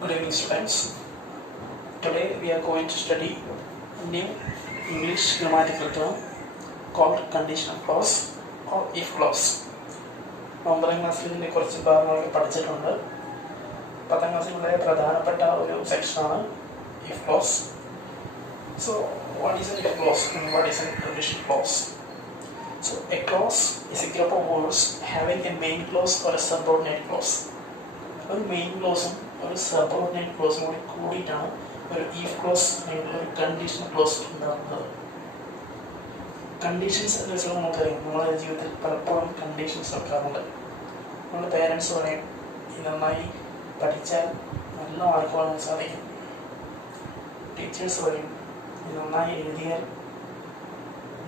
Good evening, students. Today we are going to study a new English grammatical term called conditional clause or if clause. ഒമ്പതാം ക്ലാസ്സിൽ ഇതിൻ്റെ കുറച്ച് ഭാഗങ്ങളൊക്കെ പഠിച്ചിട്ടുണ്ട്. 10ാം ക്ലാസ്സിൽ വളരെ പ്രധാനപ്പെട്ട ഒരു സെക്ഷനാണ് if clause. So what is an if clause and what is a conditional clause? So a clause is a group of words having a main clause or a subordinate clause. ഒരു മെയിൻ ക്ലോസും ഒരു subordinate ക്ലോസും കൂടി കൂടിയിട്ടാണ് ഒരു if close അല്ലെങ്കിൽ ഒരു conditional clause ഉണ്ടാകുന്നത്. Conditions എന്ന് വെച്ചാൽ നമുക്കറിയാം, നമ്മുടെ ജീവിതത്തിൽ പലപ്പോഴും കണ്ടീഷൻസ് വെക്കാറുണ്ട്. നമ്മുടെ പേരൻസ് പറയും നന്നായി പഠിച്ചാൽ നല്ല മാർക്ക് വാങ്ങാൻ സാധിക്കും. ടീച്ചേഴ്സ് പറയും നന്നായി എഴുതിയാൽ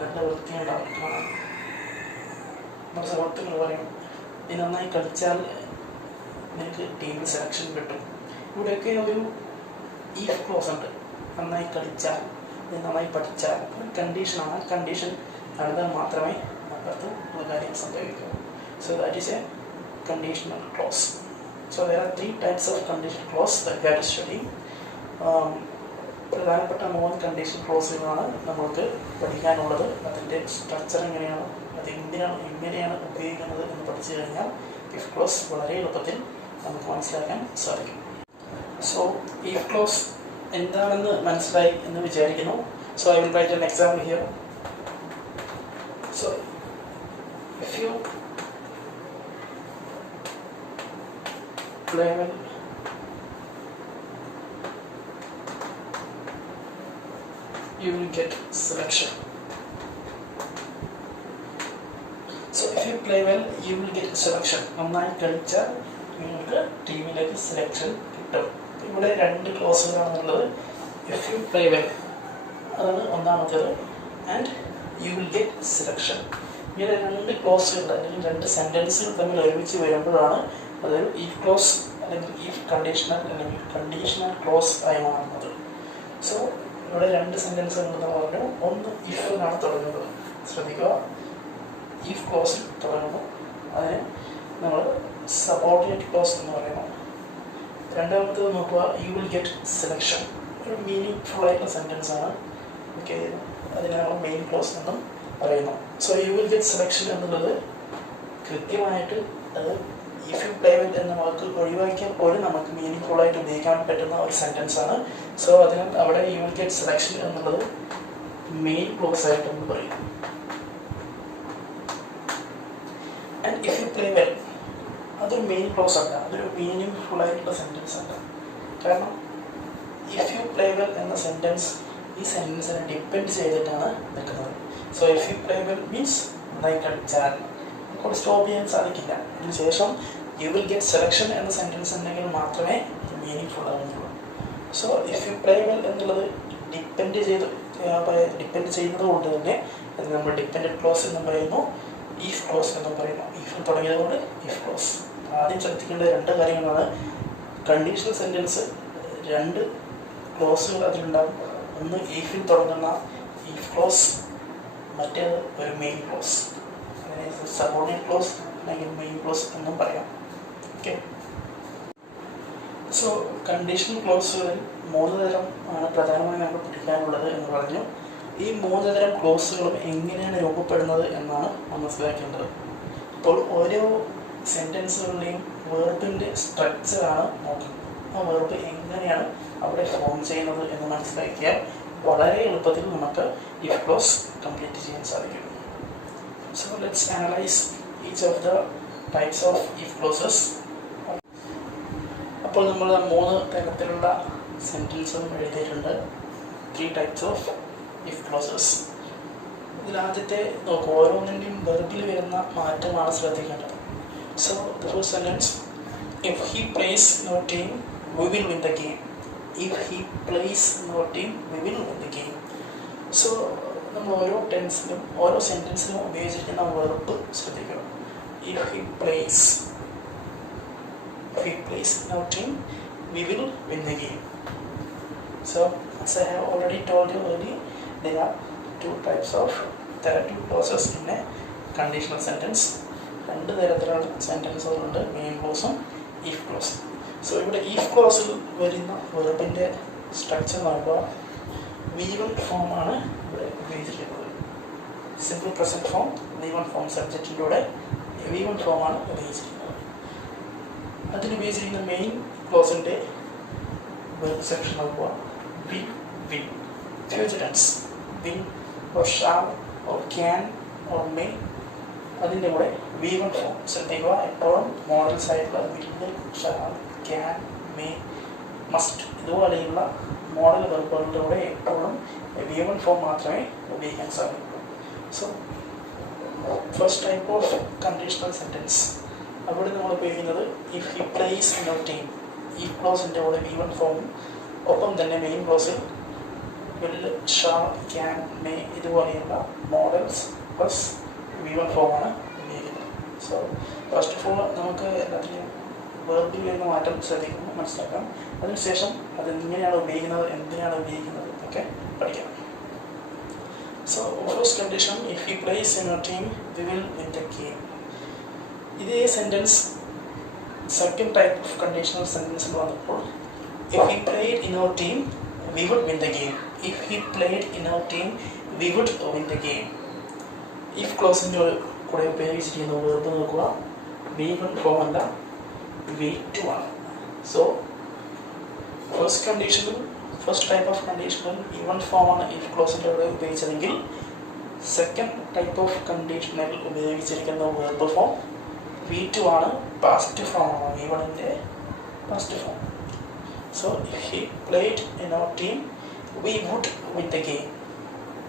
നല്ല വൃത്തിയുണ്ടാകും. നമ്മുടെ സുഹൃത്തുക്കൾ പറയും നന്നായി കളിച്ചാൽ നിനക്ക് ടീമിൽ സെലക്ഷൻ കിട്ടും. ഇവിടെയൊക്കെ ഒരു ഈഫ് ക്ലോസ് ഉണ്ട്. നന്നായി കളിച്ചാൽ, നന്നായി പഠിച്ചാൽ ഒരു കണ്ടീഷനാണ്. കണ്ടീഷൻ നടന്നാൽ മാത്രമേ അപ്പുറത്ത് ഉള്ള കാര്യം സംഭവിക്കൂ. So that is a conditional clause. So there are 3 types of conditional clause that we are to study. പ്രധാനപ്പെട്ട 3 കണ്ടീഷണൽ ക്ലോസുകളാണ് നമ്മൾക്ക് പഠിക്കാനുള്ളത്. അതിൻ്റെ സ്ട്രക്ചർ എങ്ങനെയാണ്, അത് എങ്ങനെയാണ് ഉപയോഗിക്കുന്നത് എന്ന് പഠിച്ചു കഴിഞ്ഞാൽ if clause വളരെ എളുപ്പത്തിൽ നമുക്ക് മനസ്സിലാക്കാൻ സാധിക്കും. സോ if clause എന്താണെന്ന് മനസ്സിലായി എന്ന് വിചാരിക്കുന്നു. So I will write an example here. So if you play well, you will get selection. So if you play well, you will get selection. നന്നായി കളിച്ചാൽ നിങ്ങൾക്ക് ടീമിലേക്ക് സെലക്ഷൻ കിട്ടും. ഇവിടെ 2 ക്ലോസുകളാണുള്ളത്. ഇഫ് യു പ്ലേ വെൽ അതാണ് ഒന്നാമത്തേത്, and you will get selection. ഇങ്ങനെ 2 ക്ലോസുകൾ അല്ലെങ്കിൽ 2 സെൻറ്റൻസുകൾ തമ്മിൽ ഒരുമിച്ച് വരുമ്പോഴാണ് അതൊരു ഈഫ് ക്ലോസ് അല്ലെങ്കിൽ ഈഫ് കണ്ടീഷണൽ അല്ലെങ്കിൽ കണ്ടീഷണൽ ക്ലോസ് ആയി മാറുന്നത്. സോ ഇവിടെ 2 സെൻറ്റൻസുകൾ എന്ന് പറഞ്ഞു. ഒന്ന് ഇഫിനാണ് തുടങ്ങുന്നത്. ശ്രദ്ധിക്കുക, ഈഫ് ക്ലോസിൽ തുടങ്ങുന്നു. അതിന് നമ്മൾ സബോർഡിനേറ്റ് ക്ലോസ് എന്ന് പറയുന്നു. രണ്ടാമത്തേത് നോക്കുക, യു വിൽ ഗെറ്റ് സെലക്ഷൻ. ഒരു മീനിങ് ഫുൾ ആയിട്ടുള്ള സെൻറ്റൻസ് ആണ്. ഓക്കെ, അതിനെ നമ്മൾ മെയിൻ ക്ലോസ് എന്നും പറയുന്നു. So you will get selection എന്നുള്ളത് കൃത്യമായിട്ട് അത് ഇഫ് യു പ്ലേ വെൽ എന്ന വാക്ക് ഒഴിവാക്കിയാൽ പോലും നമുക്ക് മീനിങ് ഫുൾ ആയിട്ട് ഉപയോഗിക്കാൻ പറ്റുന്ന ഒരു സെൻറ്റൻസ് ആണ്. സോ അതിന് അവിടെ യു വിൽ ഗെറ്റ് സെലക്ഷൻ എന്നുള്ളത് മെയിൻ ക്ലോസ് ആയിട്ടെന്ന് പറയും. And if you play well അതൊരു മെയിൻ ക്ലോസ് അല്ല, അതൊരു മീനിങ് ഫുൾ ആയിട്ടുള്ള സെൻറ്റൻസ് അല്ല. കാരണം ഇഫ് യു പ്ലേ വെൽ എന്ന സെൻറ്റൻസ് ഈ സെൻറ്റൻസിനെ ഡിപ്പെൻഡ് ചെയ്തിട്ടാണ് നിൽക്കുന്നത്. So if you play well means നന്നായി കളിച്ചാൽ നമുക്ക് സ്റ്റോപ്പ് ചെയ്യാൻ സാധിക്കില്ല. അതിനുശേഷം യു വിൽ ഗെറ്റ് സെലക്ഷൻ എന്ന സെൻറ്റൻസ് ഉണ്ടെങ്കിൽ മാത്രമേ മീനിങ് ഫുൾ ആവുന്നുള്ളൂ. So if you play well എന്നുള്ളത് ഡിപ്പെൻഡ് ചെയ്യുന്നത് കൊണ്ട് തന്നെ അത് നമ്മൾ ഡിപ്പെൻഡൻറ്റ് ക്ലോസ് എന്ന് പറയുന്നു, ഈഫ് ക്ലോസ് എന്നും പറയുന്നു. ഈഫിൽ തുടങ്ങിയതുകൊണ്ട് ഈഫ് ക്ലോസ്. ആദ്യം ശ്രദ്ധിക്കേണ്ട 2 കാര്യങ്ങളാണ്. കണ്ടീഷണൽ സെൻറ്റൻസ് 2 ക്ലോസുകൾ അതിലുണ്ടാകും. ഒന്ന് ഈഫിൽ തുടങ്ങുന്ന ഈഫ് ക്ലോസ്, മറ്റേത് ഒരു മെയിൻ ക്ലോസ്. അങ്ങനെ സബോർഡിനേറ്റ് ക്ലോസ് അല്ലെങ്കിൽ മെയിൻ ക്ലോസ് എന്നും പറയാം. ഓക്കെ, സോ കണ്ടീഷണൽ ക്ലോസുകളിൽ 3 തരം ആണ് പ്രധാനമായും നമ്മൾ പഠിക്കാനുള്ളത് എന്ന് പറഞ്ഞു. ഈ 3 തരം ക്ലോസുകളും എങ്ങനെയാണ് രൂപപ്പെടുന്നത് എന്നാണ് മനസ്സിലാക്കേണ്ടത്. അപ്പോൾ ഓരോ സെൻറ്റൻസുകളുടെയും വേർബിൻ്റെ സ്ട്രക്ചറാണ് നോക്കുന്നത്. ആ വേർബ് എങ്ങനെയാണ് അവിടെ ഫോം ചെയ്യുന്നത് എന്ന് മനസ്സിലാക്കിയാൽ വളരെ എളുപ്പത്തിൽ നമുക്ക് ഇഫ് ക്ലോസ് കംപ്ലീറ്റ് ചെയ്യാൻ സാധിക്കും. So let's analyse each of the types of if clauses. അപ്പോൾ നമ്മൾ 3 തരത്തിലുള്ള സെൻറ്റൻസും എഴുതിയിട്ടുണ്ട്. 3 types of if clauses. ഇതിലാദ്യത്തെ നോക്കുക, ഓരോന്നിൻ്റെയും വെർബിൽ വരുന്ന മാറ്റമാണ് ശ്രദ്ധിക്കേണ്ടത്. So the first sentence, if he plays no team we will win the game. If he plays no team we will win the game. So നമ്മൾ ഓരോ ടെൻസിലും ഓരോ സെൻറ്റൻസിലും ഉപയോഗിച്ചിരിക്കുന്ന വെർബ് ശ്രദ്ധിക്കുക. if he plays no team we will win the game. So as I have already told you earlier, there are 2 clauses in a conditional sentence. 2 തരത്തിലുള്ള സെൻറ്റൻസുകളുണ്ട്, main ക്ലോസും if ക്ലോസും. So ഇവിടെ if ക്ലോസിൽ വരുന്ന വെർബിൻ്റെ സ്ട്രക്ചർ നോക്കുക V1 ഫോമാണ് ഇവിടെ ഉപയോഗിച്ചിരിക്കുന്നത്. Simple present form V1 form സബ്ജക്റ്റിൻ്റെ കൂടെ V1 ഫോമാണ് ഉപയോഗിച്ചിരിക്കുന്നത്. അതിനുപയോഗിച്ചിരിക്കുന്ന മെയിൻ ക്ലോസിൻ്റെ വെർബ് സെക്ഷൻ നോക്കുക will future tense will or shall or can or may അതിൻ്റെ കൂടെ V1 ഫോം ശ്രദ്ധിക്കുക. എപ്പോഴും മോഡൽസ് ആയിട്ടുള്ള will, shall, can, may, must ഇതുപോലെയുള്ള മോഡൽ വെർബുകളുടെ കൂടെ എപ്പോഴും V1 ഫോം മാത്രമേ ഉപയോഗിക്കാൻ സാധിക്കൂ. So first type of conditional sentence അവിടെ നമ്മൾ ഉപയോഗിക്കുന്നത് if he plays in a team. ഈ ക്ലോസിൻ്റെ കൂടെ V1 ഫോമും ഒപ്പം തന്നെ മെയിൻ ക്ലോസിൽ will, shall, can, may ഇതുപോലെയുള്ള മോഡൽസ് പ്ലസ് V1 ഫോമാണ് ഉപയോഗിക്കുന്നത്. സോ ഫസ്റ്റ് ഓഫ് ഓൾ നമുക്ക് എല്ലാത്തിനും വെർബിൽ വരുന്ന മാറ്റം ശ്രദ്ധിക്കണം, മനസ്സിലാക്കാം. അതിനുശേഷം അത് എങ്ങനെയാണ് ഉപയോഗിക്കുന്നത്, എന്തിനാണ് ഉപയോഗിക്കുന്നത് ഒക്കെ പഠിക്കണം. So first condition if he plays in a team we will win the game. ഇതേ sentence second type of conditional സെൻറ്റൻസിൽ വന്നപ്പോൾ if he played in our team we would win the game. If he played in our team we would win the game. If ക്ലോസിൻ്റെ കൂടെ ഉപയോഗിച്ചിരിക്കുന്ന verb നോക്കുക V1 form അല്ല V2 ആണ്. So first കണ്ടീഷനിൽ first type of കണ്ടീഷനിൽ V1 ഫോമാണ് if ക്ലോസിൻ്റെ കൂടെ ഉപയോഗിച്ചതെങ്കിൽ സെക്കൻഡ് ടൈപ്പ് ഓഫ് കണ്ടീഷനിൽ ഉപയോഗിച്ചിരിക്കുന്ന വെർബ് ഫോം V2 ആണ്, പാസ്റ്റ് ഫോമാണ്, V1ൻ്റെ past form. So if he played in our team we would win the game.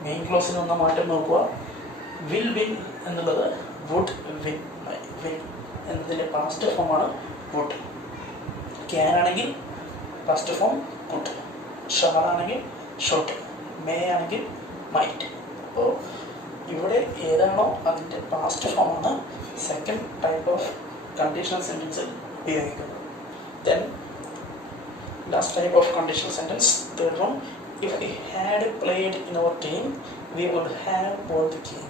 Main ക്ലോസിൽ വന്ന മാറ്റം നോക്കുക. വിൽ വിൻ എന്നുള്ളത് വുഡ് വിൻ എന്നതിൻ്റെ പാസ്റ്റ് ഫോമാണ് വുഡ്. ക്യാൻ ആണെങ്കിൽ പാസ്റ്റ് ഫോം കുഡ്, ഷാൾ ആണെങ്കിൽ ഷോട്ട്, മേ ആണെങ്കിൽ മൈറ്റ്. അപ്പോൾ ഇവിടെ ഏതാണോ അതിൻ്റെ പാസ്റ്റ് ഫോമാണ് സെക്കൻഡ് ടൈപ്പ് ഓഫ് കണ്ടീഷണൽ സെൻറ്റൻസിൽ ഉപയോഗിക്കുന്നത്. Then last type of conditional sentence third one if he had played in our team we would have won the game.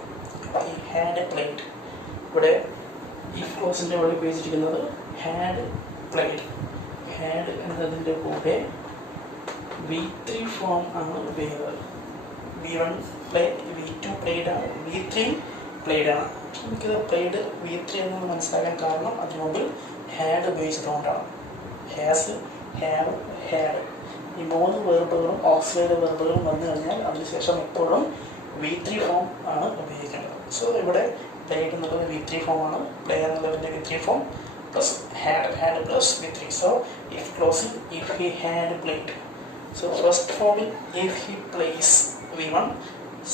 He had played ഇവിടെ if ക്ലോസിൻ്റെ കൂടെ ഉപയോഗിച്ചിരിക്കുന്നത് ഹാഡ് പ്ലേഡ്. ഹാഡ് എന്നതിൻ്റെ കൂടെ V3 form ആണ് ഉപയോഗിക്കുന്നത്. V1 പ്ലേഡ്, V2 പ്ലേഡ് ആണ്, V3 played ആണ്. നമുക്കിത് പ്ലേഡ് V3 എന്ന് മനസ്സിലാക്കാൻ കാരണം അതിന് മുമ്പിൽ ഹാഡ് ഉപയോഗിച്ചതുകൊണ്ടാണ്. ഹാസ്, ഹാവ്, ഹാഡ് ഈ മൂന്ന് വെർബുകളും ഓക്സിലറി വെർബുകളും വന്നു കഴിഞ്ഞാൽ അതിനുശേഷം എപ്പോഴും V3 ഫോം ആണ് ഉപയോഗിക്കേണ്ടത്. സോ ഇവിടെ പ്ലേഡ് എന്നുള്ളത് V3 ഫോമാണ്, പ്ലേ എന്നുള്ളതിൻ്റെ V3 form plus had plus V3. So if ക്ലോസിൽ if he had played. So first ഫോമിൽ if he plays V1,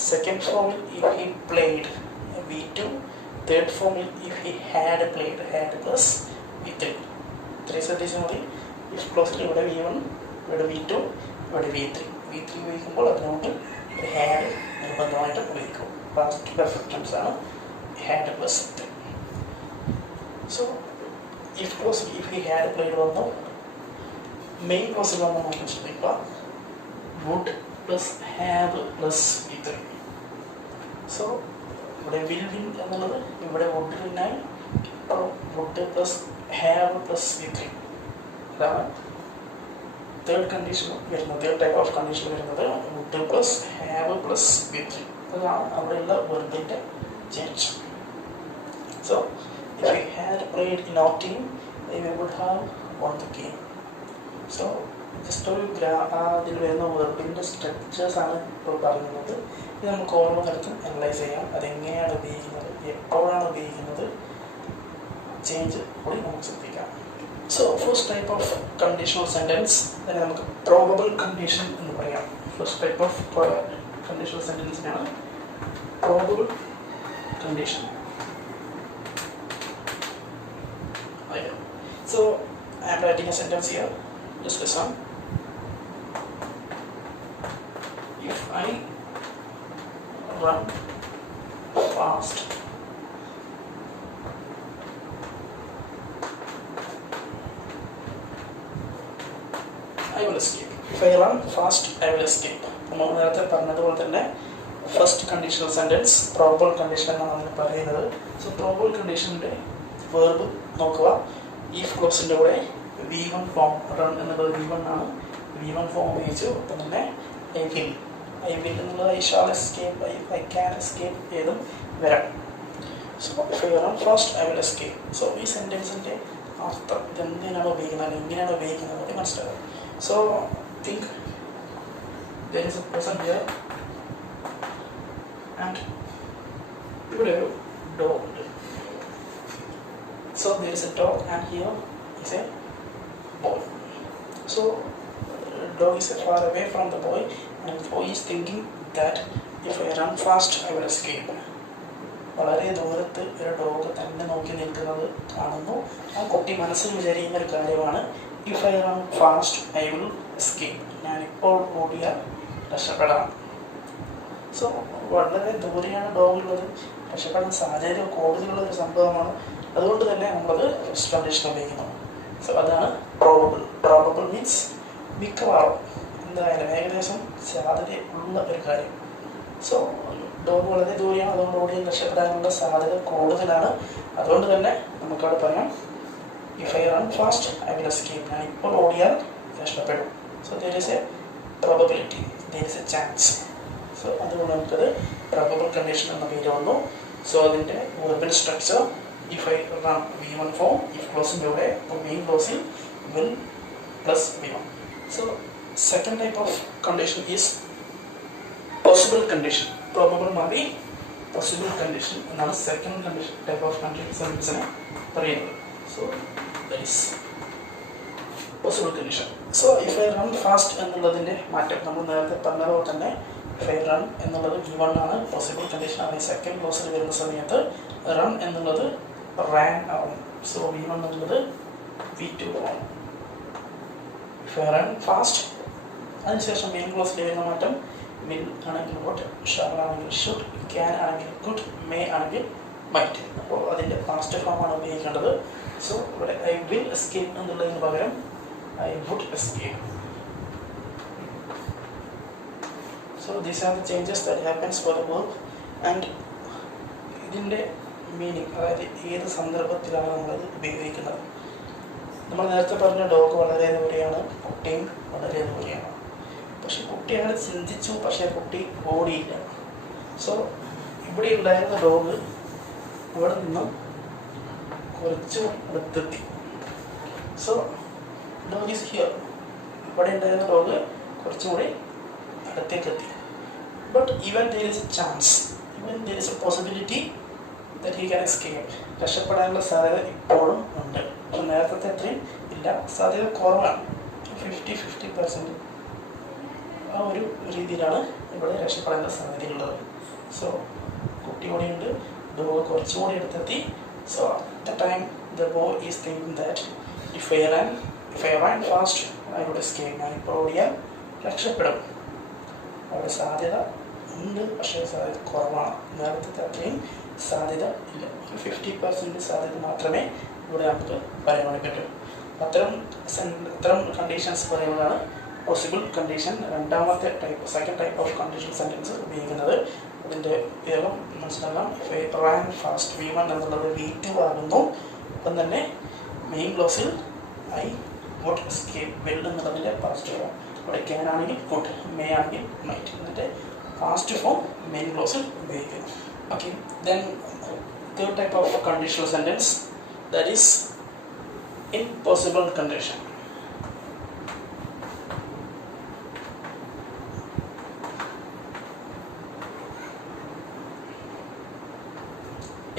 second ഫോമിൽ if he played V2, third ഫോമിൽ if he had played had plus V3. ഇത്രയും ശ്രദ്ധിച്ചാൽ മതി. If ക്ലോസിൽ ഇവിടെ V1, ഇവിടെ V2, ഇവിടെ V3 ഉപയോഗിക്കുമ്പോൾ അതിനോട്ട് ഹാഡ് നിർബന്ധമായിട്ട് ഉപയോഗിക്കും. പാസ്റ്റ് പെർഫെക്റ്റ് ടെൻസ് ആണ് had plus V3. So if ക്ലോസിൽ ഇഫ് ഹി ഹാഡ് പ്ലേഡ് വന്നു. മെയിൻ ക്ലോസിൽ വന്ന മാറ്റം ശ്രദ്ധിക്കുക. Would plus have plus V3. So ഇവിടെ വിൽ വിൻ എന്നുള്ളത് ഇവിടെ വുഡ് വിന്നായി, ഇപ്പോൾ would plus have plus V3. അതാണ് തേർഡ് കണ്ടീഷൻ വരുന്നത്. തേർഡ് ടൈപ്പ് ഓഫ് കണ്ടീഷൻ വരുന്നത് would plus have plus V3. അതാണ് അവിടെയുള്ള വെർബിൻ്റെ change. So if he had played in our team we would have won the game. So just ഒരു അതിൽ വരുന്ന വെർബിൻ്റെ സ്ട്രക്ചേഴ്സാണ് ഇപ്പോൾ പറയുന്നത്. ഇത് നമുക്ക് ഓരോ തരത്തും അനലൈസ് ചെയ്യാം. അതെങ്ങനെയാണ് ഉപയോഗിക്കുന്നത്, എപ്പോഴാണ് ഉപയോഗിക്കുന്നത്, ചേഞ്ച് കൂടി നമുക്ക് ശ്രദ്ധിക്കാം. So first type of conditional sentence അതിനെ നമുക്ക് പ്രോബബിൾ കണ്ടീഷൻ എന്ന് പറയാം. ഫസ്റ്റ് ടൈപ്പ് ഓഫ് കണ്ടീഷണൽ സെൻറ്റൻസിനാണ് probable condition. So I am writing a sentence here. Just listen. If I run fast, I will escape. If I run fast, I will escape. നമ്മൾ നേരത്തെ പറഞ്ഞതുപോലെ തന്നെ first conditional sentence probable condition എന്നാണ് അതിന് പറയുന്നത്. So probable കണ്ടീഷൻ്റെ verb നോക്കുക. If ക്ലോസിൻ്റെ കൂടെ V1 ഫോം റൺ എന്നുള്ളത് V1 ആണ്. V1 ഫോം ഉപയോഗിച്ചു. അപ്പം തന്നെ ഐ വിൽ എന്നുള്ളത് I shawl escape, I can escape ഏതും വരാം. So if I run fast I will escape. So ഈ സെൻറ്റൻസിൻ്റെ അർത്ഥം ഇതെന്തിനാണ് ഉപയോഗിക്കുന്നത്, അല്ലെങ്കിൽ എങ്ങനെയാണ് ഉപയോഗിക്കുന്നത് എന്നൊക്കെ മനസ്സിലാക്കാം. So think there is a person here and ഇവിടെ ഒരു dog ഉണ്ട്. So there is a dog and here is a boy. So dog is far away from the boy and the boy is thinking that if I run fast I will escape. വളരെ ദൂരത്ത് ഒരു dog തന്നെ നോക്കി നിൽക്കുന്നത് കാണുന്നു. ആ കുട്ടി മനസ്സിൽ വിചാരിക്കുന്ന ഒരു കാര്യമാണ് if I run fast I will escape. ഞാനിപ്പോൾ ഓടിയാൽ രക്ഷപ്പെടാം. സോ വളരെ ദൂരെയാണ് ഡോഗുള്ളത്, രക്ഷപ്പെടാൻ സാധ്യത കൂടുതലുള്ള ഒരു സംഭവമാണ്. അതുകൊണ്ട് തന്നെ നമ്മളത് ഫസ്റ്റ് കണ്ടീഷൻ ഉപയോഗിക്കുന്നു. സോ അതാണ് പ്രോബബിൾ മീൻസ് മിക്കവാറും, എന്തായാലും ഏകദേശം സാധ്യതയുള്ള ഒരു കാര്യം. സോ ഡോഗ് വളരെ ദൂരെയാണ്, അതുകൊണ്ട് ഓടിയാൽ രക്ഷപ്പെടാനുള്ള സാധ്യത കൂടുതലാണ്. അതുകൊണ്ട് തന്നെ നമുക്കവിടെ പറയാം if I run fast I will escape. ഞാൻ ഇപ്പോൾ ഓടിയാൽ രക്ഷപ്പെടും. So there is a probability, there is a chance. So അതുകൊണ്ട് നമുക്കത് പ്രോബബിൾ കണ്ടീഷൻ എന്ന പേര് വന്നു. സോ അതിൻ്റെ verbal structure if I run V1 form, if ക്ലോസിൻ്റെ കൂടെ മെയിൻ ക്ലോസിൽ will plus V1. So second type of condition is possible condition. Probable മാറി പോസിബിൾ കണ്ടീഷൻ എന്നാണ് സെക്കൻഡ് കണ്ടീഷൻ ടൈപ്പ് ഓഫ് കണ്ടീഷൻസിനെ പറയുന്നത്. So that is possible condition. So if I run fast എന്നുള്ളതിൻ്റെ മാറ്റം നമ്മൾ നേരത്തെ പറഞ്ഞതുപോലെ തന്നെ ഇഫ് ഐ റൺ എന്നുള്ളത് V1 ആണ്, പോസിബിൾ കണ്ടീഷൻ ആണ്. സെക്കൻഡ് ക്ലോസിൽ വരുന്ന സമയത്ത് റൺ എന്നുള്ളത് റാൻ ആവും. സോ V1 എന്നുള്ളത് V2 ആവും. ഇഫ് ഐ റൺ ഫാസ്റ്റ്, അതിനുശേഷം മെയിൻ ക്ലോസിൽ വരുന്ന മാറ്റം വിൽ ആണെങ്കിൽ വോട്ട്, ഷാൾ ആണെങ്കിൽ ഷുഡ്, ക്യാൻ ആണെങ്കിൽ കുഡ്, മേ ആണെങ്കിൽ മൈറ്റ്. അപ്പോൾ അതിൻ്റെ പാസ്റ്റ് ഫോമാണ് ഉപയോഗിക്കേണ്ടത്. സോ ഇവിടെ ഐ വിൽ എസ്കേപ്പ് എന്നുള്ളതിന് പകരം I would escape. So these are the changes that happens for the verb and ഇതിൻ്റെ മീനിങ്, അതായത് ഏത് സന്ദർഭത്തിലാണ് നമ്മളത് ഉപയോഗിക്കുന്നത്. നമ്മൾ നേരത്തെ പറഞ്ഞ ഡോഗ് വളരെ ദൂരെയാണ്, കുട്ടിയും വളരെ ദൂരെയാണ്. പക്ഷെ കുട്ടി അങ്ങനെ ചിന്തിച്ചു, പക്ഷേ കുട്ടി ഓടിയില്ല. സോ ഇവിടെ ഉണ്ടായിരുന്ന ഡോഗ് അവിടെ നിന്നും കുറച്ച് അടുത്തെത്തി. So dog is here. ഇവിടെ ഉണ്ടായിരുന്ന ഡോഗ് കുറച്ചും കൂടി അടുത്തേക്ക് എത്തി. But even there is a chance, even there is A possibility that he can escape. രക്ഷപ്പെടാനുള്ള സാധ്യത ഇപ്പോഴും ഉണ്ട്. പക്ഷെ നേരത്തെ അത്രയും ഇല്ല, സാധ്യത കുറവാണ്. 50-50% ആ ഒരു രീതിയിലാണ് ഇവിടെ രക്ഷപ്പെടേണ്ട സാധ്യതയുള്ളത്. സോ കുട്ടി കൂടിയുണ്ട്, ഡോഗ് കുറച്ചുകൂടി അടുത്തെത്തി. So at the time the boy is thinking that if I run fast I would escape. ഞാനിപ്പോൾ ഓടിയാൽ രക്ഷപ്പെടും. അവിടെ സാധ്യത ഉണ്ട്, പക്ഷേ സാധ്യത കുറവാണ്. നേരത്തെ അത്രയും സാധ്യത ഇല്ല. 50% സാധ്യത മാത്രമേ ഇവിടെ നമുക്ക് പറയാൻ പറ്റൂ. അത്തരം കണ്ടീഷൻസ് പറയുന്നതാണ് പോസിബിൾ കണ്ടീഷൻ. രണ്ടാമത്തെ type, second type of condition sentence ഉപയോഗിക്കുന്നത്. അതിൻ്റെ ഉപയോഗം മനസ്സിലാക്കാം. If I run fast V1 എന്നുള്ളത് V2 ആകുന്നു. അപ്പം തന്നെ മെയിൻ ക്ലോസിൽ ഐ വുഡ് എസ്കേപ്പ്. വിൽ എന്നുള്ളതിൻ്റെ പാസ്റ്റ് ഫോം. ഇവിടെ ക്യാൻ ആണെങ്കിൽ കുഡ്, മേ ആണെങ്കിൽ മൈറ്റ്. എന്നിട്ട് പാസ്റ്റ് ഫോം മെയിൻ ക്ലോസിൽ ഉപയോഗിക്കുന്നു. Okay, then third type of conditional sentence, that is impossible condition.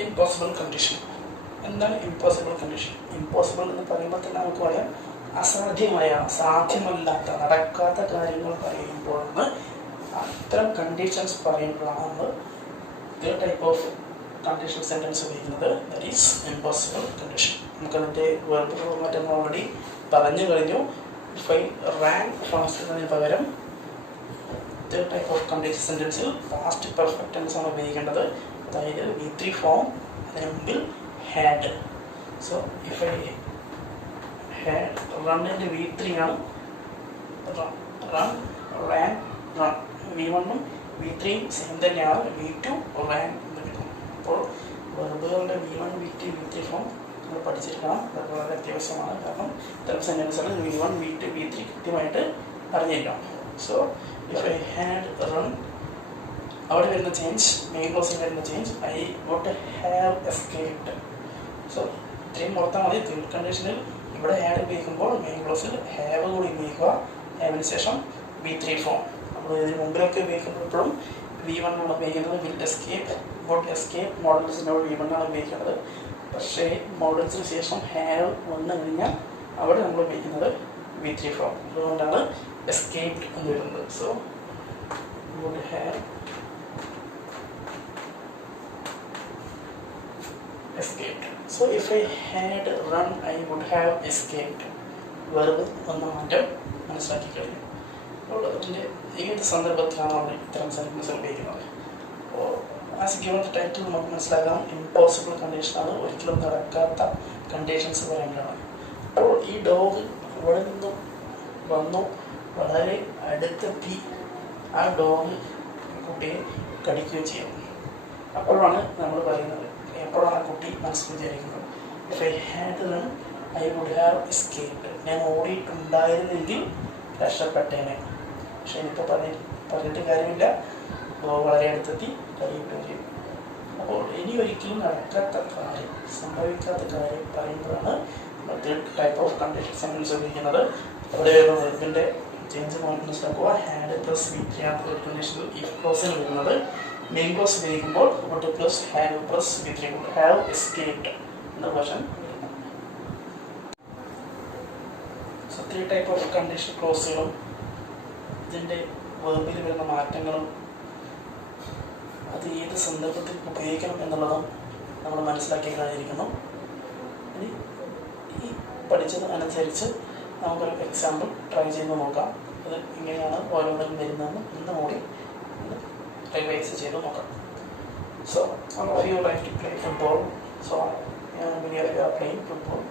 Impossible condition. എന്താണ് ഇമ്പോസിബിൾ കണ്ടീഷൻ? ഇമ്പോസിബിൾ എന്ന് പറയുമ്പോൾ തന്നെ നമുക്ക് പറയാം അസാധ്യമായ, സാധ്യമല്ലാത്ത, നടക്കാത്ത കാര്യങ്ങൾ പറയുമ്പോഴാണ്, അത്തരം കണ്ടീഷൻസ് പറയുമ്പോഴാണ് നമ്മൾ third type of conditional sentence ഉപയോഗിക്കുന്നത്. That is impossible condition. നമുക്കതിൻ്റെ വെർബ് ഫോർമാറ്റ് നമ്മൾ ഓൾറെഡി പറഞ്ഞു കഴിഞ്ഞു. ഇഫ് ഐ റാൻ ഫാസ്റ്റ് എന്നതിന് പകരം തേർഡ് ടൈപ്പ് ഓഫ് കണ്ടീഷൻ സെൻറ്റൻസിൽ പാസ്റ്റ് പെർഫെക്റ്റ് ടെൻസ് ആണ് ഉപയോഗിക്കേണ്ടത്. അതായത് V3 ഫോം, അതിന് മുമ്പിൽ had. So if I had, റണ്ണിൻ്റെ V3 ആണ് റൺ, റാൻ, റൺ. V1ഉം V3യും സെയിം തന്നെയാണ്. V2 റാൻ എന്ന് കിട്ടും. അപ്പോൾ വെർബുകളുടെ V1, V2, V3 ഫോം നമ്മൾ പഠിച്ചിരിക്കണം. അത് വളരെ അത്യാവശ്യമാണ്. കാരണം terms and conditions V1, V2, V3 കൃത്യമായിട്ട് അറിഞ്ഞിരിക്കണം. So if I had run, അവിടെ വരുന്ന ചേഞ്ച്, മെയിൻ ക്ലോസിൽ വരുന്ന change I would have escaped. So ഇത്രയും ഓർത്താൽ മതി. തേർഡ് കണ്ടീഷനിൽ ഇവിടെ ഹാഡ് ഉപയോഗിക്കുമ്പോൾ മെയിൻ ക്ലോസിൽ ഹാവ് കൂടി ഉപയോഗിക്കുക. ഹാവിന് ശേഷം V3 ഫോം. നമ്മൾ ഇതിന് മുമ്പിലൊക്കെ ഉപയോഗിക്കുമ്പോഴും V1 ആണ് ഉപയോഗിക്കുന്നത്. വിൽ എസ്കേപ്പ്, വുഡ് എസ്കേപ്പ് മോഡൽസിനോട് V1 ആണ് ഉപയോഗിക്കുന്നത്. പക്ഷേ മോഡൽസിന് ശേഷം ഹാവ് വന്നു കഴിഞ്ഞാൽ അവിടെ നമ്മൾ ഉപയോഗിക്കുന്നത് V3 ഫോം. അതുകൊണ്ടാണ് എസ്കേപ്ഡ് എന്ന് വരുന്നത്. So would have escaped. So if I had run, I would have escaped. വെറുതെ ഒന്ന് മാറ്റം മനസ്സിലാക്കി കഴിഞ്ഞു. അപ്പോൾ അതിൻ്റെ ഏത് സന്ദർഭത്തിലാണ് നമ്മൾ ഇത്തരം സെൻറ്റൻസ് ഉപയോഗിക്കുന്നത്? അപ്പോൾ ആസ് ഗിവൺ ടൈറ്റിൽ നമുക്ക് മനസ്സിലാക്കാം, ഇമ്പോസിബിൾ കണ്ടീഷനാണ്, ഒരിക്കലും നടക്കാത്ത കണ്ടീഷൻസ് പറയുന്നതാണ്. അപ്പോൾ ഈ ഡോഗ് ഇവിടെ നിന്നും വന്നു, വളരെ അടുത്തെത്തി ആ ഡോഗ് കുട്ടിയെ കടിക്കുകയും ചെയ്യും. അപ്പോഴാണ് നമ്മൾ പറയുന്നത്, എപ്പോഴാണ് കുട്ടി മനസ്സിൽ വിചാരിക്കുന്നത്, if I had run I would have escaped. ഞാൻ ഓടിയിട്ടുണ്ടായിരുന്നെങ്കിൽ രക്ഷപ്പെട്ടേനെ. പക്ഷെ എനിക്ക് പറഞ്ഞിട്ട് കാര്യമില്ല, വളരെ അടുത്തെത്തി കഴിയുകയും ചെയ്യും. അപ്പോൾ ഇനി ഒരിക്കലും നടക്കാത്ത കാര്യം, സംഭവിക്കാത്ത കാര്യം പറയുമ്പോഴാണ് third type of condition sentence ഉപയോഗിക്കുന്നത്. അവിടെ വെർബിൻ്റെ ചേഞ്ച് മനസ്സിലാക്കുക. ഹാഡ് പ്ലസ് V3 ആണ് തേർഡ് കണ്ടീഷനിൽ ഇഫ് ക്ലോസിൽ വരുന്നത്. മെയിൻ ക്ലോസ് ഉപയോഗിക്കുമ്പോൾ would plus have plus V3, would have escaped എന്ന version. So 3 type of condition ക്ലോസുകളും ഇതിൻ്റെ വെർബിൽ വരുന്ന മാറ്റങ്ങളും അത് ഏത് സന്ദർഭത്തിൽ ഉപയോഗിക്കണം എന്നുള്ളതും നമ്മൾ മനസ്സിലാക്കി കഴിഞ്ഞിരിക്കുന്നു. ഇനി ഈ പഠിച്ചത് അനുസരിച്ച് നമുക്കൊരു എക്സാമ്പിൾ ട്രൈ ചെയ്ത് നോക്കാം. അത് ഇങ്ങനെയാണ് ഓരോന്നിലും വരുന്നതെന്ന് ഇന്ന് കൂടി റിവൈസ് ചെയ്ത് നോക്കാം. So all of you like to play football. So many of you are playing football.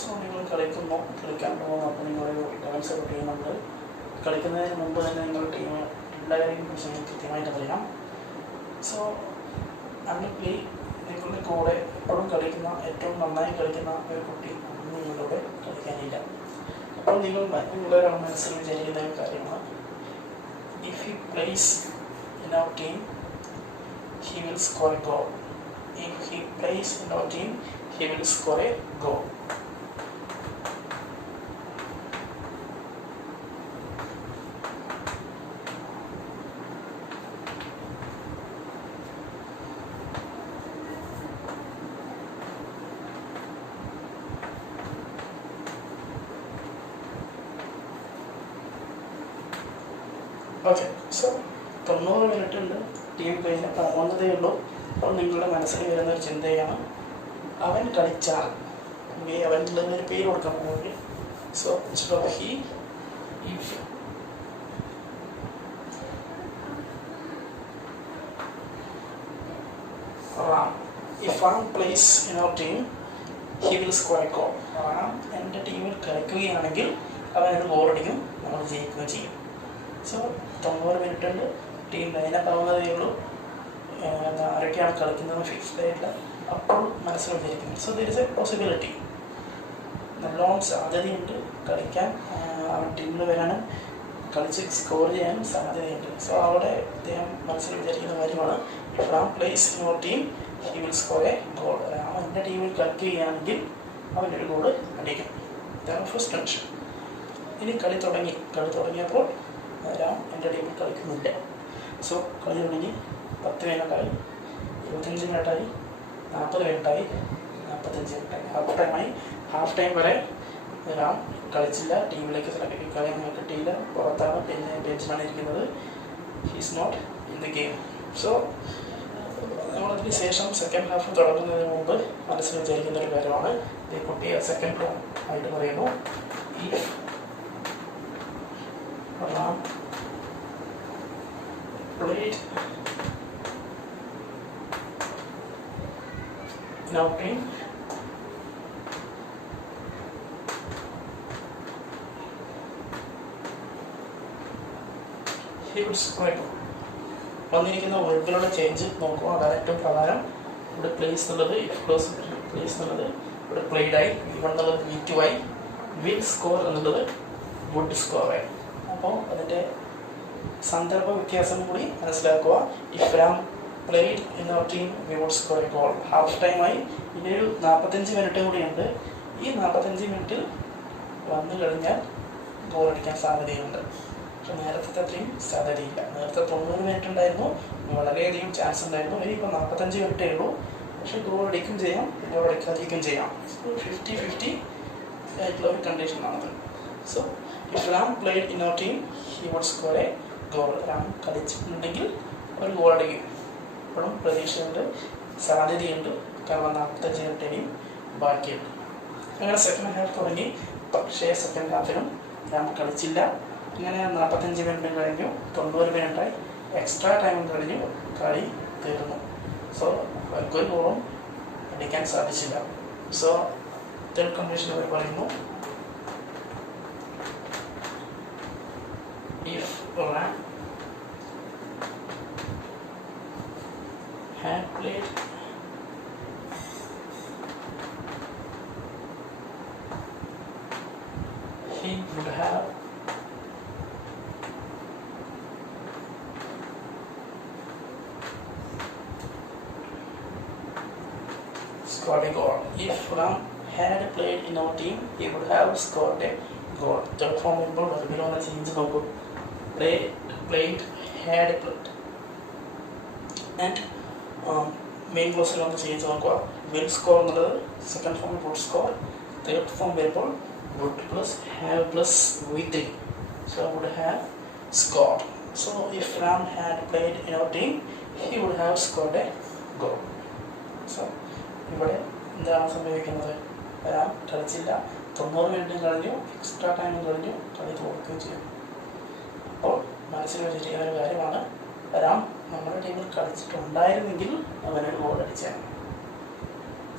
So നിങ്ങൾ കളിക്കാൻ പോകുന്നു. അപ്പോൾ നിങ്ങളൊരു ഡാൻസ് ഒക്കെ ചെയ്യുന്നുണ്ട്. കളിക്കുന്നതിന് മുമ്പ് തന്നെ നിങ്ങളുടെ ടീം എല്ലാവരെയും കുറിച്ച് നിങ്ങൾക്ക് കൃത്യമായിട്ട് അറിയാം. സോ അങ്ങനെ പ്ലേ നിങ്ങളുടെ കൂടെ എപ്പോഴും കളിക്കുന്ന, ഏറ്റവും നന്നായി കളിക്കുന്ന ഒരു കുട്ടി നിങ്ങളുടെ കളിക്കാനില്ല. അപ്പോൾ നിങ്ങളുടെ മനസ്സിൽ വിചാരിക്കുന്ന ഒരു കാര്യമാണ്, if he plays in our team, he will score a goal. If he plays in our team, he will score a goal. Okay. So 90 minute ഉണ്ട്, ടീം കഴിഞ്ഞ് പോകുന്നതേ ഉള്ളൂ. അപ്പോൾ നിങ്ങളുടെ മനസ്സിൽ വരുന്നൊരു ചിന്തയാണ്, അവൻ കളിച്ചാൽ അവനുള്ളതിനൊരു പേര് കൊടുക്കാൻ പോകുന്നത്. So instead of he, if Ram plays in our team, he will score a goal. Ram എൻ്റെ ടീമിൽ കളിക്കുകയാണെങ്കിൽ അവനൊരു ഗോൾ അടിക്കും, നമ്മൾ ജയിക്കുകയും ചെയ്യും. സോ 90 മിനിറ്റ് ഉണ്ട്, ടീം ലൈനപ്പ് ആവുന്നതേ ഉള്ളൂ. ആരൊക്കെയാണ് കളിക്കുന്നത് ഫിക്സ്ഡ് ആയിട്ടില്ല. അപ്പോൾ മനസ്സിൽ വിചാരിക്കുന്നു. So there is A possibility, നല്ലോണം സാധ്യതയുണ്ട് കളിക്കാൻ, ടീമിൽ വരാനും കളിച്ച് സ്കോർ ചെയ്യാനും സാധ്യതയുണ്ട്. സോ അവിടെ അദ്ദേഹം മനസ്സിൽ വിചാരിക്കുന്ന കാര്യമാണ്, if Ram place in your team he will score a goal. Ram എൻ്റെ ടീമിൽ കളിക്കുകയാണെങ്കിൽ അവനൊരു ഗോൾ അടിക്കും. ഇതാണ് ഫസ്റ്റ് കണ്ടീഷൻ. ഇനി കളി തുടങ്ങിയപ്പോൾ റാം എൻ്റെ ടീമിൽ കളിക്കുന്നില്ല. സോ കളി തുടങ്ങി 10 മിനിറ്റായി, 25 മിനിറ്റായി, 40 മിനിറ്റായി, 45 മിനിറ്റായി, ഹാഫ് ടൈം വരെ റാം കളിച്ചില്ല. ടീമിലേക്ക് കളി കിട്ടിയില്ല, പുറത്താണ്, പിന്നെ ബെഞ്ചിലാണ് ഇരിക്കുന്നത്. He's not in the game. So നമ്മളതിന് ശേഷം സെക്കൻഡ് ഹാഫ് തുടങ്ങുന്നതിന് മുമ്പ് മനസ്സിൽ വിചാരിക്കുന്ന ഒരു കാര്യമാണ്, ഈ കുട്ടിയെ സെക്കൻഡ് പ്ലാൻ ആയിട്ട് പറയുന്നു. ഈ Ram played in our team, he would score a goal. വന്നിരിക്കുന്ന വെർബിലുള്ള ചേഞ്ച് നോക്കുക, അതാണ് ഏറ്റവും പ്രധാനം. ഇവിടെ പ്ലേസ് എന്നുള്ളത് ഇഫ് ക്ലോസ് പ്ലേസ് എന്നുള്ളത് ഇവിടെ പ്ലേഡായി, V1 എന്നുള്ളത് V2 ആയി, വിൽ സ്കോർ എന്നുള്ളത് വുഡ് സ്കോറായി. അപ്പോൾ അതിൻ്റെ സന്ദർഭ വ്യത്യാസം കൂടി മനസ്സിലാക്കുക. If Ram played in our team we would score a goal. Half ടൈമായി, ഇനി ഒരു 45 മിനിറ്റ് കൂടിയുണ്ട്. ഈ 45 മിനിറ്റിൽ വന്നു കഴിഞ്ഞാൽ ഗോൾ അടിക്കാൻ സാധ്യതയുണ്ട്. പക്ഷെ നേരത്തെ അത്രയും സാധ്യതയില്ല. നേരത്തെ 90 മിനിറ്റ് ഉണ്ടായിരുന്നു, വളരെയധികം ചാൻസ് ഉണ്ടായിരുന്നു. ഇനി ഇപ്പോൾ 45 മിനിറ്റേ ഉള്ളൂ. പക്ഷെ ഗോൾ അടിക്കും ചെയ്യാം, ഗോൾ അടിക്കാതിരിക്കും ചെയ്യാം. 50-50 ആയിട്ടുള്ള ഒരു കണ്ടീഷനാണത്. So if Ram played in our team he would score a goal. Ram കളിച്ചിട്ടുണ്ടെങ്കിൽ ഒരു ഗോൾ അടിക്കും. ഇപ്പോഴും പ്രതീക്ഷയുണ്ട്, സാധ്യതയുണ്ട്. കാരണം 45 മിനിറ്റിനെയും ബാക്കിയുണ്ട്. അങ്ങനെ സെക്കൻഡ് ഹാഫ് തുടങ്ങി. പക്ഷേ സെക്കൻഡ് ഹാഫിനും റാം കളിച്ചില്ല. ഇങ്ങനെ 45 മിനിറ്റും കഴിഞ്ഞു, 90 മിനിറ്റായി, എക്സ്ട്രാ ടൈമും കഴിഞ്ഞു, കളി തീർന്നു. സോ ഒരു ഗോളും അടിക്കാൻ സാധിച്ചില്ല. സോ തേർഡ് കണ്ടീഷൻ അവർ പറയുന്നു, if Ram had played he would have scored a goal. If Ram had played in our team he would have scored a goal. Third form വരുമ്പോൾ വെറുതെ ഒന്ന് ചേഞ്ച് നോക്കൂ. Played, had played. And main ക്ലോസിൽ ഒന്ന് change നോക്കുക. Will score എന്നുള്ളത് second form would score. Third form വരുമ്പോൾ would plus have plus with. So would have scored. So if Ram had played in our team he would have scored a goal. So ഇവിടെ എന്താണ് സംഭവിക്കുന്നത്? റാം കളിച്ചില്ല, 90 മിനിറ്റും കഴിഞ്ഞു, extra ടൈമും കഴിഞ്ഞു, കളി തോൽക്കുകയും ചെയ്യും. അപ്പോൾ മനസ്സിൽ വെച്ചിരിക്കുന്ന ഒരു കാര്യമാണ്, റാം നമ്മുടെ ടീമിൽ കളിച്ചിട്ടുണ്ടായിരുന്നെങ്കിൽ അവനൊരു ഗോൾ അടിച്ചാണ്.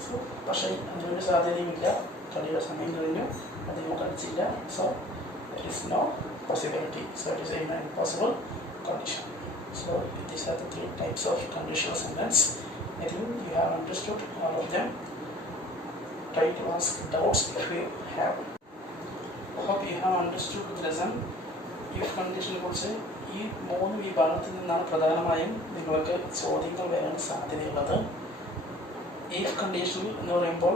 സോ പക്ഷേ അതിനൊരു സാധ്യതയുമില്ല. കളിയുടെ സമയം കഴിഞ്ഞു, അധികം കളിച്ചില്ല. So there is no possibility. So it is an impossible condition. So these are the 3 types of conditional sentence. I think you have understood all of them. Try to ask doubts if you have. Hope you have understood the lesson. If കണ്ടീഷനെ കുറിച്ച് ഈ 3 വിഭാഗത്തിൽ നിന്നാണ് പ്രധാനമായും നിങ്ങൾക്ക് ചോദ്യങ്ങൾ വരാൻ സാധ്യതയുള്ളത്. ഇഫ് കണ്ടീഷൻ എന്ന് പറയുമ്പോൾ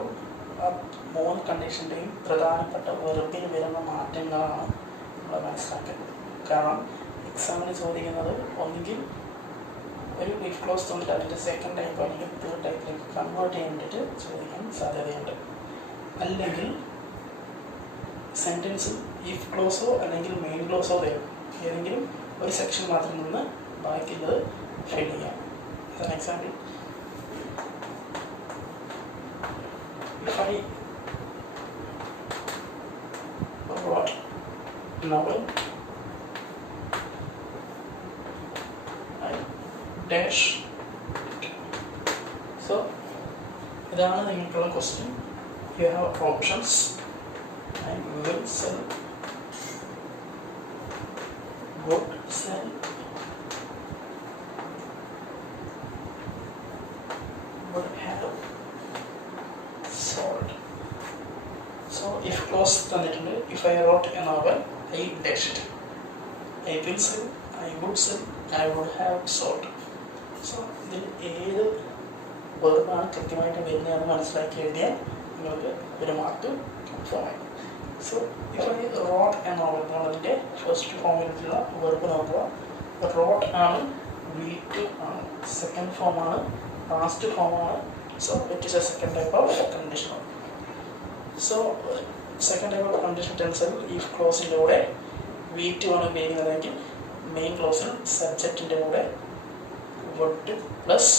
ആ 3 കണ്ടീഷൻ്റെയും പ്രധാനപ്പെട്ട വെർബിന് വരുന്ന മാറ്റങ്ങളാണ് നമ്മൾ മനസ്സിലാക്കുന്നത്. കാരണം എക്സാമിന് ചോദിക്കുന്നത് ഒന്നുകിൽ ഒരു ഇഫ് ക്ലോസ് തന്നിട്ട് അതിൻ്റെ സെക്കൻഡ് ടൈപ്പ് അല്ലെങ്കിൽ തേർഡ് ടൈപ്പിലേക്ക് കൺവേർട്ട് ചെയ്യാൻ വേണ്ടിയിട്ട് ചോദിക്കാൻ സാധ്യതയുണ്ട്. അല്ലെങ്കിൽ സെൻറ്റൻസ് ഇഫ് ക്ലോസോ അല്ലെങ്കിൽ മെയിൻ ക്ലോസോ തരും. ഏതെങ്കിലും ഒരു സെക്ഷൻ മാത്രം നിന്ന് ബാക്കിയുള്ളത് ഫിൽ ചെയ്യാം. For example, if I wrote novel I dash. So ഇതാണ് നിങ്ങൾക്കുള്ള question. You have options. I will sell, would sell, would have sold. So if clause തന്നിട്ടുണ്ട്, if I wrote a novel I dashed. I will sell, I would sell, I would have sold. So ഇതിൽ ഏത് വെർബാണ് കൃത്യമായിട്ട് വരുന്നതെന്ന് മനസ്സിലാക്കി എഴുതിയാൽ നിങ്ങൾക്ക് ഒരു mark confirm ആയി. So if I wrote a novel എന്നുള്ളതിൻ്റെ ഫസ്റ്റ് ഫോമിലുള്ള വെർബ് നോക്കുക. റോട്ട് ആണ്, V2 ആണ്, സെക്കൻഡ് ഫോമാണ്, ലാസ്റ്റ് ഫോമാണ്. So it is a second type of conditional. So second type of conditional ടെൻസിൽ ഇഫ് ക്ലോസിൻ്റെ കൂടെ V2 ആണ് ഉപയോഗിക്കുന്നതെങ്കിൽ മെയിൻ ക്ലോസിൽ സബ്ജക്റ്റിൻ്റെ കൂടെ would plus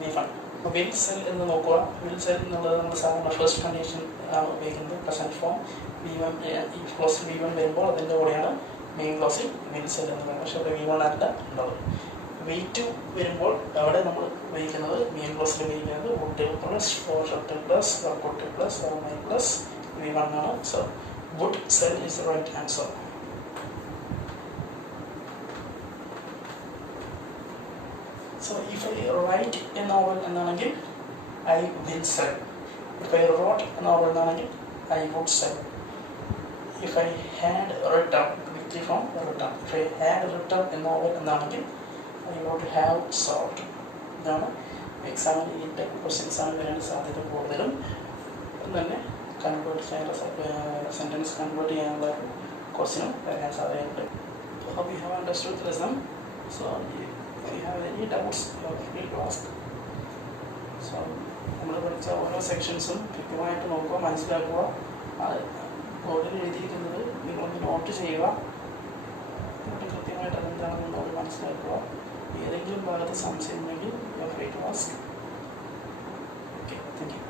V1. Will cell എന്ന് നോക്കുക. വിൽ സെൽ എന്നുള്ളത് നമ്മൾ സാധാരണ ഫസ്റ്റ് കണ്ടീഷൻ ആണ് ഉപയോഗിക്കുന്നത്. പ്രസൻറ്റ് ഫോം V1 ഈ ക്ലോസിൽ V1 വരുമ്പോൾ അതിൻ്റെ കൂടെയാണ് മെയിൻ ക്ലോസിൽ വിൽ സെൽ എന്ന് പറയുന്നത്. പക്ഷേ അവിടെ V1 അല്ല ഉണ്ടാവും. V2 വരുമ്പോൾ അവിടെ നമ്മൾ ഉപയോഗിക്കുന്നത് മെയിൻ ക്ലോസിൽ ഉപയോഗിക്കുന്നത് would plus for shirt plus workout plus my plus V1 ആണ്. So would sell is the right answer. So if I write a novel എന്നാണെങ്കിൽ I will sell. If I wrote എന്ന് പറയുന്നതാണെങ്കിൽ I would say. If I had written, victory from written. If I had written a novel എന്നാണെങ്കിൽ I would have solved. ഇതാണ് എക്സാമിന് ഈ type questions ആണ് വരാൻ സാധ്യത കൂടുതലും. തന്നെ കൺവേർട്ട് ചെയ്യാനുള്ള സെൻറ്റൻസ് കൺവേർട്ട് ചെയ്യാനുള്ള ക്വസ്റ്റ്യനും വരാൻ സാധ്യതയുണ്ട്. Hope you have understood the lesson. So if you have any doubts, you are free to ask. So നമ്മൾ പഠിച്ച ഓരോ സെക്ഷൻസും കൃത്യമായിട്ട് നോക്കുക, മനസ്സിലാക്കുക. അത് ബോർഡിൽ എഴുതിയിരിക്കുന്നത് നിങ്ങളൊന്ന് നോട്ട് ചെയ്യുക. എന്നിട്ട് കൃത്യമായിട്ട് അതെന്താണെന്നുള്ളത് മനസ്സിലാക്കുക. ഏതെങ്കിലും ഭാഗത്ത് സംശയം ഉണ്ടെങ്കിൽ you are free to ask. Okay, thank U.